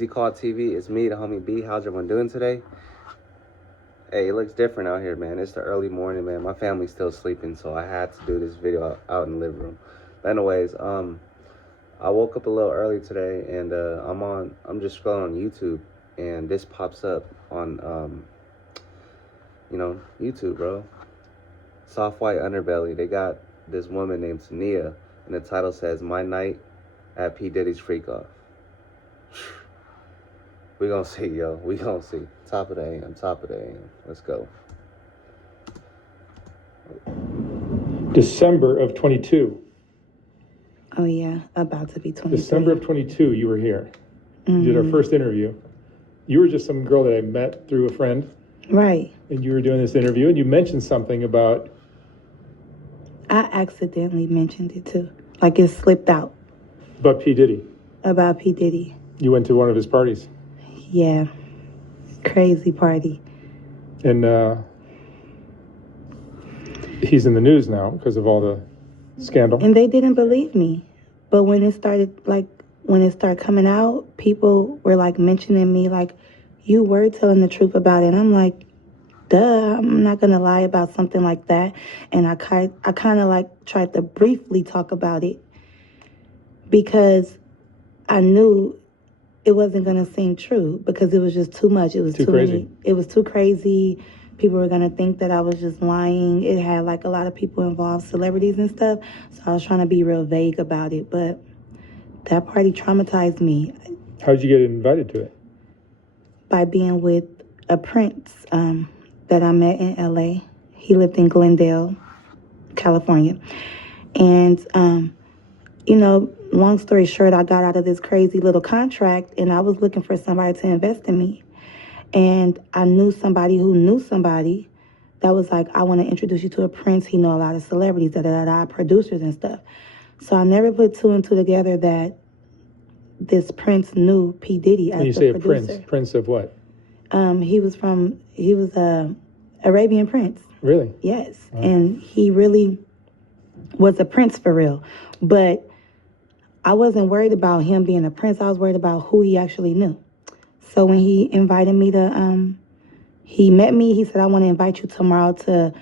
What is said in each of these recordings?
Easy Call TV. It's me, the homie B. How's everyone doing today? Hey, it looks different out here, man. It's the early morning, man. My family's still sleeping, so I had to do this video out in the living room. But anyways, I woke up a little early today, and I'm just scrolling on YouTube, and this pops up on YouTube, bro. Soft White Underbelly. They got this woman named Tanea, and the title says "My Night at P Diddy's Freak Off." We gonna see, yo. We gonna see. Top of the AM. Top of the AM. Let's go. December of 22. Oh, yeah. About to be 22. December of 22, you were here. You did our first interview. You were just some girl that I met through a friend. Right. And you were doing this interview, and you mentioned something about... I accidentally mentioned it, too. Like, it slipped out. About P. Diddy. About P. Diddy. You went to one of his parties. Yeah. Crazy party. And he's in the news now because of all the scandal. And they didn't believe me. But when it started coming out, people were, like, mentioning me, like, you were telling the truth about it. And I'm like, duh, I'm not going to lie about something like that. And I kind of, like, tried to briefly talk about it because I knew it wasn't going to seem true because it was just too much. It was too crazy. It was too crazy. People were going to think that I was just lying. It had, like, a lot of people involved, celebrities and stuff. So I was trying to be real vague about it. But that party traumatized me. How did you get invited to it? By being with a prince that I met in L.A. He lived in Glendale, California. And, long story short, I got out of this crazy little contract, and I was looking for somebody to invest in me. And I knew somebody who knew somebody that was like, I want to introduce you to a prince. He know a lot of celebrities, producers and stuff. So I never put two and two together that this prince knew P. Diddy as the producer. When you say a prince, prince of what? He was a Arabian prince. Really? Yes. Wow. And he really was a prince for real. But I wasn't worried about him being a prince. I was worried about who he actually knew. So when he invited me to, he met me, he said, I want to invite you tomorrow to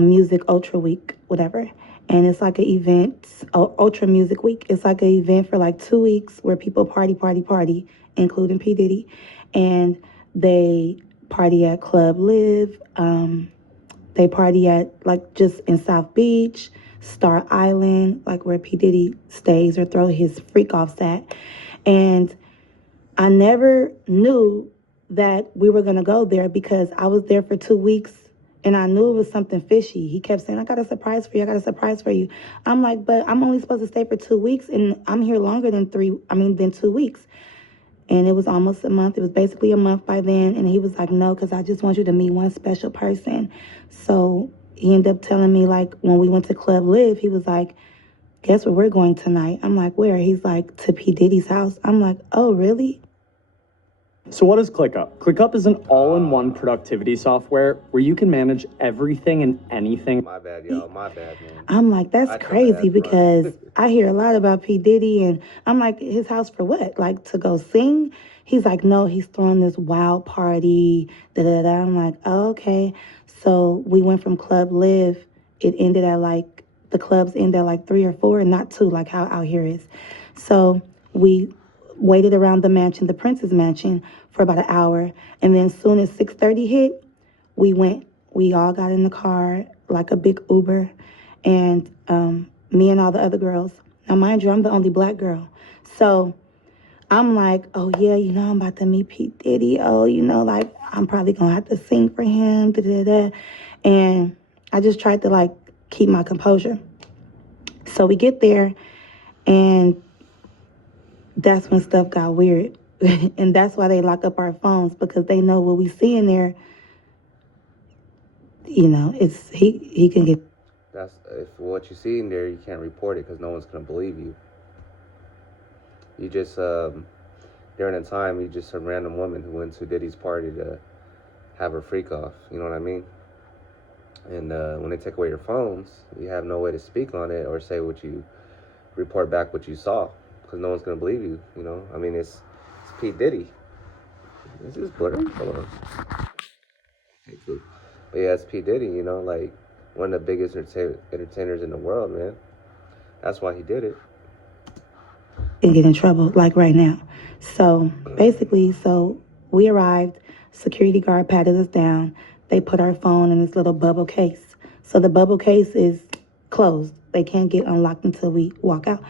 Music Ultra Week, whatever. And it's like an event, Ultra Music Week. It's like an event for like 2 weeks where people party, including P. Diddy. And they party at Club Live. They party at like just in South Beach, Star Island, like where P. Diddy stays or throw his freak-offs at. And I never knew that we were going to go there because I was there for 2 weeks and I knew it was something fishy. He kept saying, I got a surprise for you. I'm like, but I'm only supposed to stay for 2 weeks and I'm here longer than 2 weeks. And it was almost a month. It was basically a month by then. And he was like, no, because I just want you to meet one special person. So he ended up telling me, like, when we went to Club Live, he was like, guess where we're going tonight? I'm like, where? He's like, to P. Diddy's house. I'm like, oh, really? So what is ClickUp? ClickUp is an all-in-one productivity software where you can manage everything and anything. My bad, y'all. My bad, man. I'm like, that's crazy because I hear a lot about P. Diddy, and I'm like, his house for what? Like, to go sing? He's like, no, he's throwing this wild party, da-da-da. I'm like, oh, okay. So we went from Club Live. It ended at, like, the clubs end at, like, 3 or 4, and not 2, like how out here is. So we waited around the mansion, the Prince's mansion, for about an hour. And then as soon as 6:30 hit, we went. We all got in the car, like a big Uber, and me and all the other girls. Now, mind you, I'm the only black girl. So I'm like, oh, yeah, I'm about to meet P. Diddy. Oh, like, I'm probably going to have to sing for him, da-da-da. And I just tried to, like, keep my composure. So we get there, and that's when stuff got weird. And that's why they lock up our phones, because they know what we see in there, it's he can get. That's if what you see in there, you can't report it because no one's gonna believe you. You just during the time, you just some random woman who went to Diddy's party to have her freak off. You know what I mean? And when they take away your phones, you have no way to speak on it or report back what you saw, because no one's gonna believe you. I mean, it's P. Diddy. Is this blurry? Hold on. Okay, cool. But yeah, it's P. Diddy, you know, like one of the biggest entertainers in the world, man. That's why he did it. And get in trouble, like right now. So basically, so we arrived, security guard patted us down. They put our phone in this little bubble case. So the bubble case is closed. They can't get unlocked until we walk out.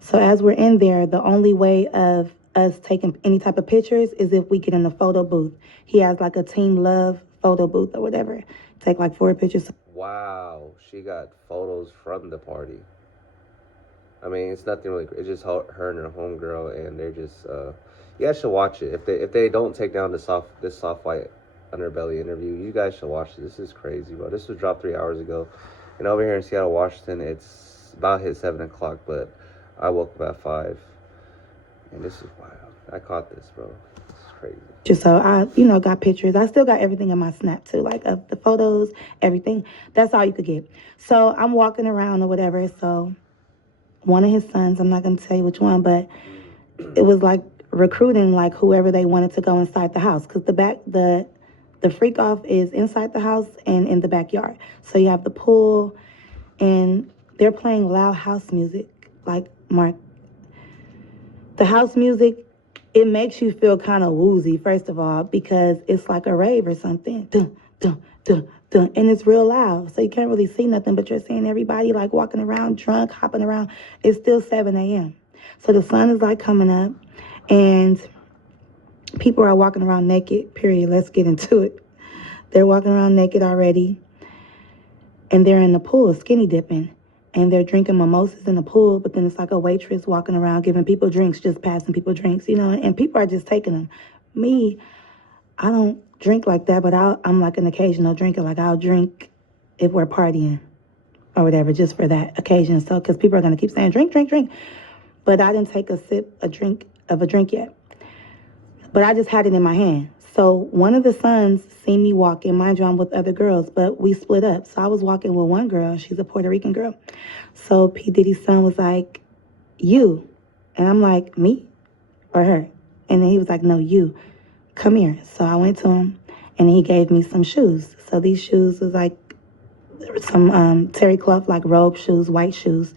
So as we're in there, the only way of us taking any type of pictures is if we get in the photo booth. He has like a Team Love photo booth or whatever. Take like 4 pictures. Wow, she got photos from the party. I mean, it's nothing really. It's just her and her homegirl, and they're just. You guys should watch it. If they don't take down this soft white underbelly interview, you guys should watch it. This is crazy, bro. This was dropped 3 hours ago, and over here in Seattle, Washington, it's about hit 7 o'clock, but I woke up at 5, and this is wild. I caught this, bro. This is crazy. Just so I, got pictures. I still got everything in my Snap too, like of the photos, everything. That's all you could get. So I'm walking around or whatever. So one of his sons, I'm not going to tell you which one, but it was like recruiting like whoever they wanted to go inside the house. Because the freak off is inside the house and in the backyard. So you have the pool and they're playing loud house music. Like, Mark, the house music, it makes you feel kind of woozy, first of all, because it's like a rave or something. Dun, dun, dun, dun, and it's real loud. So you can't really see nothing, but you're seeing everybody like walking around, drunk, hopping around. It's still 7 a.m. So the sun is like coming up and people are walking around naked, period. Let's get into it. They're walking around naked already and they're in the pool skinny dipping. And they're drinking mimosas in the pool, but then it's like a waitress walking around giving people drinks, just passing people drinks, and people are just taking them. Me, I don't drink like that, but I'm like an occasional drinker. Like I'll drink if we're partying or whatever, just for that occasion. So, because people are going to keep saying, drink, drink, drink. But I didn't take a drink yet. But I just had it in my hand. So one of the sons seen me walking. Mind you, I'm with other girls, but we split up. So I was walking with one girl. She's a Puerto Rican girl. So P. Diddy's son was like, you. And I'm like, me or her? And then he was like, no, you. Come here. So I went to him, and he gave me some shoes. So these shoes was like some terry cloth, like robe shoes, white shoes.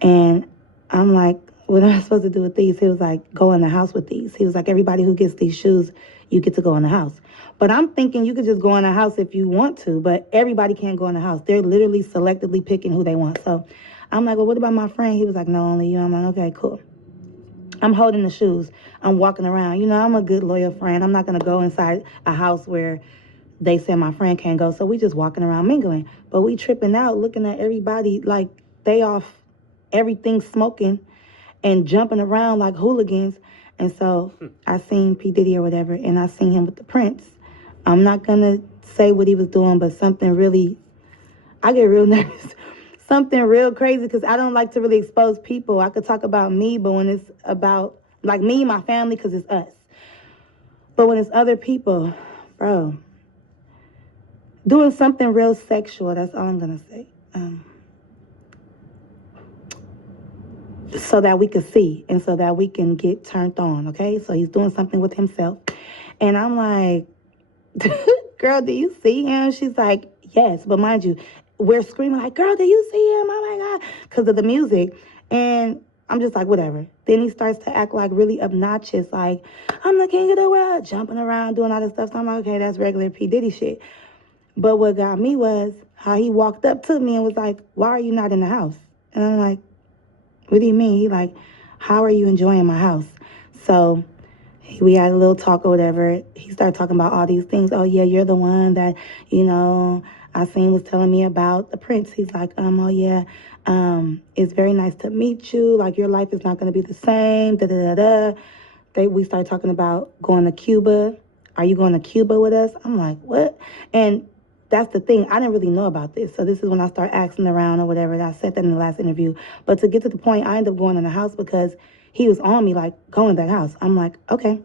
And I'm like, what am I supposed to do with these? He was like, go in the house with these. He was like, everybody who gets these shoes, you get to go in the house. But I'm thinking you could just go in the house if you want to, but everybody can't go in the house. They're literally selectively picking who they want. So I'm like, well, what about my friend? He was like, no, only you. I'm like, okay, cool. I'm holding the shoes. I'm walking around. I'm a good, loyal friend. I'm not going to go inside a house where they say my friend can't go. So we just walking around mingling. But we tripping out, looking at everybody like they off everything smoking and jumping around like hooligans. And so I seen P. Diddy or whatever, and I seen him with the Prince. I'm not going to say what he was doing, but something really, I get real nervous. Something real crazy, because I don't like to really expose people. I could talk about me, but when it's about, like me, my family, because it's us. But when it's other people, bro, doing something real sexual, that's all I'm going to say. So that we could see and so that we can get turned on, okay? So he's doing something with himself. And I'm like, girl, do you see him? She's like, yes. But mind you, we're screaming like, girl, do you see him? Oh, my God. Because of the music. And I'm just like, whatever. Then he starts to act like really obnoxious, like, I'm the king of the world, jumping around, doing all this stuff. So I'm like, okay, that's regular P. Diddy shit. But what got me was how he walked up to me and was like, why are you not in the house? And I'm like, what do you mean? He like, how are you enjoying my house? So we had a little talk or whatever. He started talking about all these things. Oh, yeah, you're the one that, I seen was telling me about the Prince. He's like, oh, yeah, it's very nice to meet you. Like, your life is not going to be the same, da-da-da-da. We started talking about going to Cuba. Are you going to Cuba with us? I'm like, what? And that's the thing. I didn't really know about this. So this is when I start asking around or whatever. I said that in the last interview. But to get to the point, I ended up going in the house because he was on me, like, go in that house. I'm like, okay.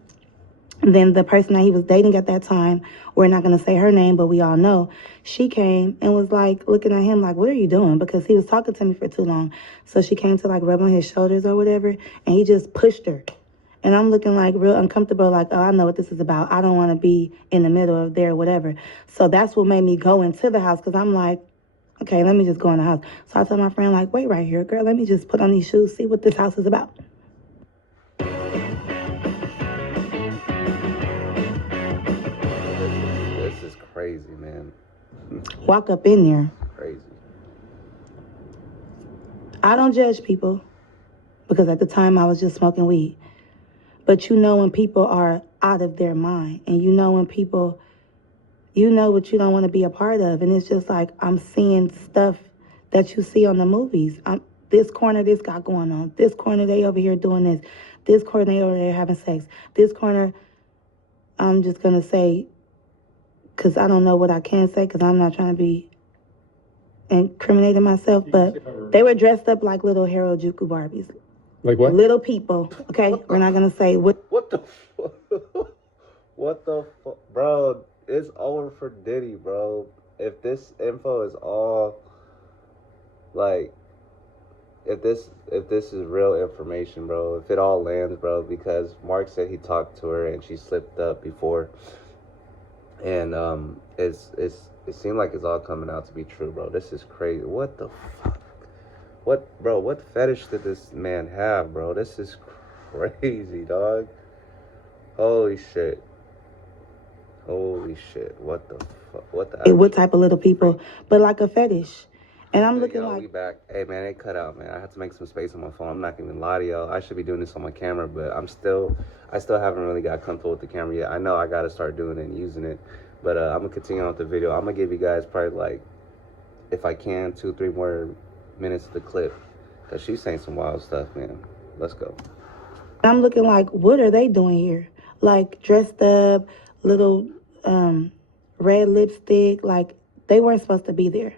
And then the person that he was dating at that time, we're not going to say her name, but we all know, she came and was like looking at him like, what are you doing? Because he was talking to me for too long. So she came to like rub on his shoulders or whatever, and he just pushed her. And I'm looking like real uncomfortable, like, oh, I know what this is about. I don't want to be in the middle of there, whatever. So that's what made me go into the house, because I'm like, okay, let me just go in the house. So I told my friend, like, wait right here, girl, let me just put on these shoes, see what this house is about. This is crazy, man. Walk up in there. Crazy. I don't judge people, because at the time I was just smoking weed. But you know when people are out of their mind, and you know when people, you know what you don't want to be a part of. And it's just like, I'm seeing stuff that you see on the movies. This corner, this got going on. This corner, they over here doing this. This corner, they over there having sex. This corner, I'm just going to say, because I don't know what I can say, because I'm not trying to be incriminating myself, but they were dressed up like little Harajuku Barbies. Like what? Little people, okay? We're not going to say what. What the fuck? What the fuck? Bro, it's over for Diddy, bro. If this info is all, like, if this is real information, bro, if it all lands, bro, because Mark said he talked to her and she slipped up before. And it seemed like it's all coming out to be true, bro. This is crazy. What the fuck? What fetish did this man have, bro? This is crazy, dog. Holy shit. What the fuck? What type of little people, but like a fetish. And I'm looking Yo, like, we back. Hey, man, it cut out, man. I had to make some space on my phone. I'm not gonna even lie to y'all. I should be doing this on my camera, but I still haven't really got comfortable with the camera yet. I know I gotta start doing it and using it, but I'm gonna continue on with the video. I'm gonna give you guys probably, like, if I can, 2-3 more minutes of the clip, because she's saying some wild stuff, man. Let's go. I'm looking like, what are they doing here? Like, dressed up, little red lipstick, like they weren't supposed to be there.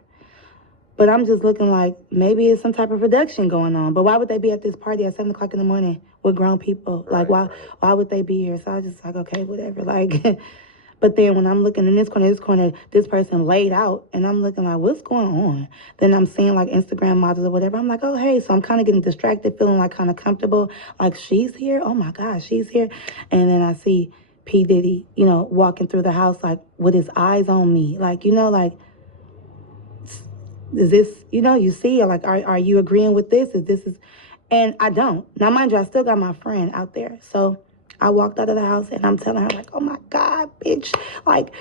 But I'm just looking like, maybe it's some type of production going on. But why would they be at this party at 7 o'clock in the morning with grown people? Like, why would they be here? So I was just like, okay, whatever. Like, but then when I'm looking in this corner, this person laid out, and I'm looking like, what's going on? Then I'm seeing like Instagram models or whatever. I'm like, oh, hey. So I'm kind of getting distracted, feeling like kind of comfortable. Like, she's here? Oh my gosh, she's here. And then I see P. Diddy, walking through the house, like with his eyes on me. Like, like, is this, you see, like, are you agreeing with this? And I don't. Now, mind you, I still got my friend out there. So I walked out of the house and I'm telling her, like, oh my God, bitch. Like,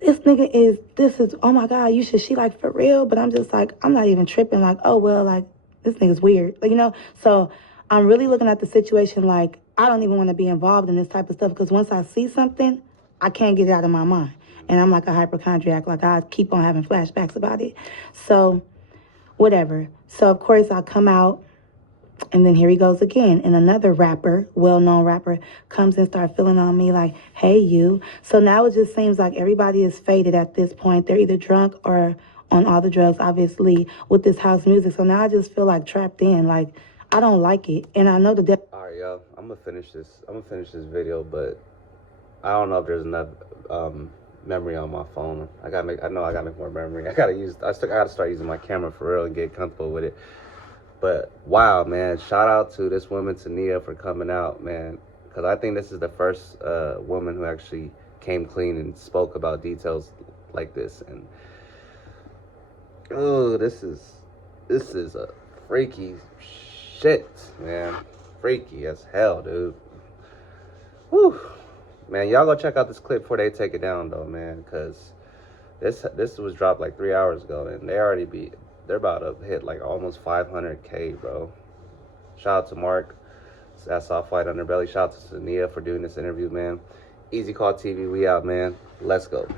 this is, oh my God, she like for real? But I'm just like, I'm not even tripping. Like, oh, well, like, this nigga's weird. Like, so I'm really looking at the situation like, I don't even want to be involved in this type of stuff, because once I see something, I can't get it out of my mind. And I'm like a hypochondriac, like I keep on having flashbacks about it. So, whatever. So, of course, I come out, and then here he goes again. And another rapper, well-known rapper, comes and starts feeling on me like, hey, you. So now it just seems like everybody is faded at this point. They're either drunk or on all the drugs, obviously, with this house music. So now I just feel like trapped in. Like, I don't like it. And I know the All right, y'all. I'm gonna finish this video, but I don't know if there's enough memory on my phone. I know I gotta make more memory. I gotta start using my camera for real and get comfortable with it. But wow, man, shout out to this woman, Tanea, for coming out, man, because I think this is the first woman who actually came clean and spoke about details like this. And oh, this is a freaky shit, man. Freaky as hell, dude. Whew. Man, y'all go check out this clip before they take it down, though, man, because this was dropped like 3 hours ago, and they're about to hit like almost 500K, bro. Shout out to Mark. That's Soft Fight Underbelly. Shout out to Tanea for doing this interview, man. Easy Call TV, we out, man. Let's go.